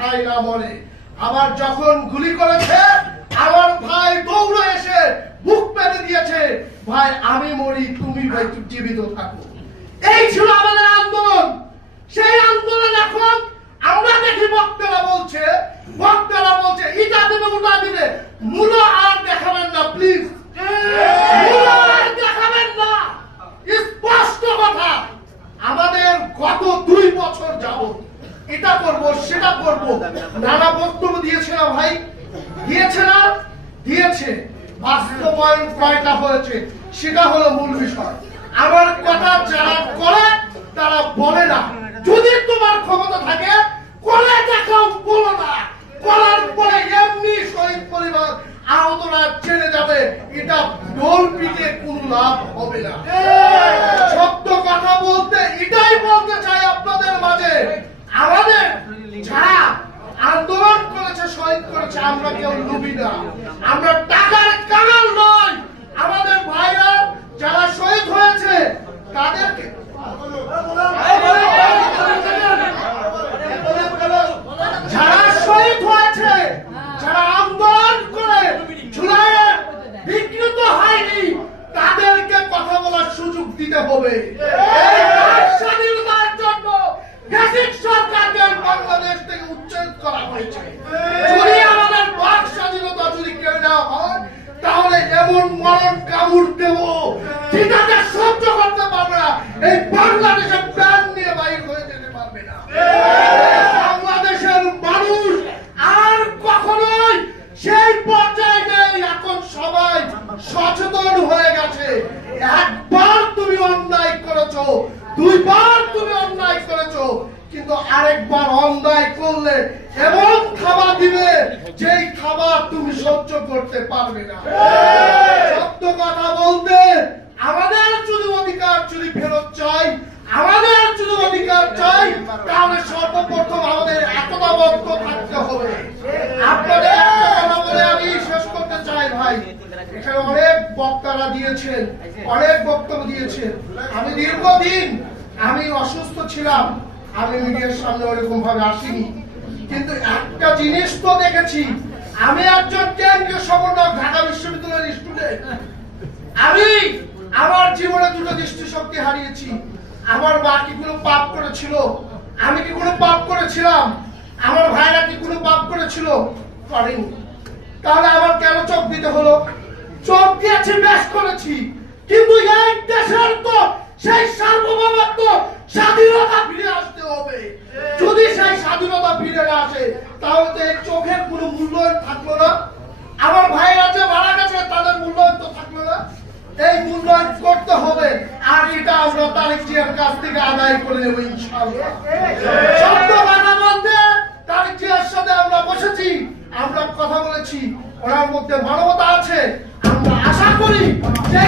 ভাই না মরে। আবার যখন গুলি করেছে আমার ভাই দৌড়ে এসে বুক পেতে দিয়েছে, ভাই আমি মরি তুমি ভাই জীবিত থাকো। এই ছিল আমাদের আন্দোলন। সেই আন্দোলন এখন আমরা দেখি বক্তারা বলছে ইটা দেবে ওটা দেবে, মূল্য আর দেখাবেন না প্লিজ, মূল্য আর দেখাবেন না। স্পষ্ট কথা, আমাদের গত 2 বছর যাবত এটা করব সেটা করব নানা বক্তব্য দিয়েছে না ভাই, দিয়েছে না? দিয়েছে। বাস্তবায়ন কয়টা হয়েছে সেটা হলো মূল বিষয়। আমার কথা যারা করে তারা বলে না। যদি তোমার ক্ষমতা থাকে করে দেখাও, বলো না। করার পরে এমনি শহীদ পরিবার আহতরা ছেড়ে যাবে, এটা ঢোল পিটে কোনো লাভ হবে না। সত্য কথা বলতে এটাই বলতে চাই আপনাদের মাঝে, আমাদের যারা আন্দোলন করেছে শহীদ করেছে আমরা কেউ লুবি না, আমরা টাকার কাঙাল নয়। আমাদের ভাইরা যারা শহীদ হয়েছে তাদেরকে যারা শহীদ হয়েছে, যারা আন্দোলন করে ঝুলাইয়ে বিকৃত হয়নি, তাদেরকে কথা বলার সুযোগ দিতে হবে। স্বাধীনতার জন্য ফ্যাসিস্ট সরকারকে বাংলাদেশ থেকে উচ্ছেদ করা হয়েছে। যদি আমাদের বাক স্বাধীনতা যদি কেড়ে নেওয়া হয় তাহলে এমন মরণ কামড় দেব যেটাকে সহ্য করতে পারবে না। এই বাংলাদেশের প্রাণ নিয়ে বাইর হয়ে যেতে পারবে না। বাংলাদেশের মানুষ আর কখনোই সেই পর্যায়ে নেই। এখন সবাই সচেতন হয়ে গেছে। একবার তুমি অন্যায় করেছো, 2 বার তুমি অন্যায় করেছো, কিন্তু আরেকবার অন্যায় করলে এমন খাবার দিবে যেই খাবার তুমি সহ্য করতে পারবে না। সত্য কথা বলতে আমাদের যদি অধিকার যদি ফেরত চাই, আমাদের যদি অধিকার চাই, তাহলে সর্বপ্রথম আমাদের একতাবদ্ধ থাকতে হবে। আপনাদের একটা কথা বলে আমি শেষ করতে চাই ভাই, এখানে অনেক বক্তারা দিয়েছেন, অনেক বক্তব্য দিয়েছেন। আমি দীর্ঘদিন আমি অসুস্থ ছিলাম, আমি মিডিয়ার সামনে ওরকম ভাবে আসিনি, কিন্তু একটা জিনিস তো দেখেছি। আমি একজন কেন্দ্রীয় সমন্বয়ক, ঢাকা বিশ্ববিদ্যালয়ের স্টুডেন্ট। আমি আমার জীবনে 2টো দৃষ্টিশক্তি হারিয়েছি। আমার মা কি কোনো পাপ করেছিল? আমি কি কোনো পাপ করেছিলাম? আমার ভাইরা কি কোনো পাপ করেছিল? করেনি। তাহলে আমার কেন চোখ দিতে হলো? চোখ দিয়েছি, বেশ করেছি, কিন্তু এই দেশের তো সেই সার্বভৌমত্ব স্বাধীনতা ফিরে আসতে হবে। যদি সেই স্বাধীনতা ফিরে না আসে তাহলে তো এই চোখের কোনো মূল্যায়ন থাকলো না। আমার ভাইরা যে মারা গেছে তাদের মূল্যায়ন তো থাকলো না। এই মূল্যায়ন করতে হবে, আর এটা আমরা তারেক জিয়ার কাছ থেকে আদায় করে নেব ইনশাআল্লাহ। সত্য কথা বলতে তারেক জিয়ার সাথে আমরা বসেছি, আমরা কথা বলেছি, ওনার মধ্যে মানবতা আছে। আমরা আশা করি যে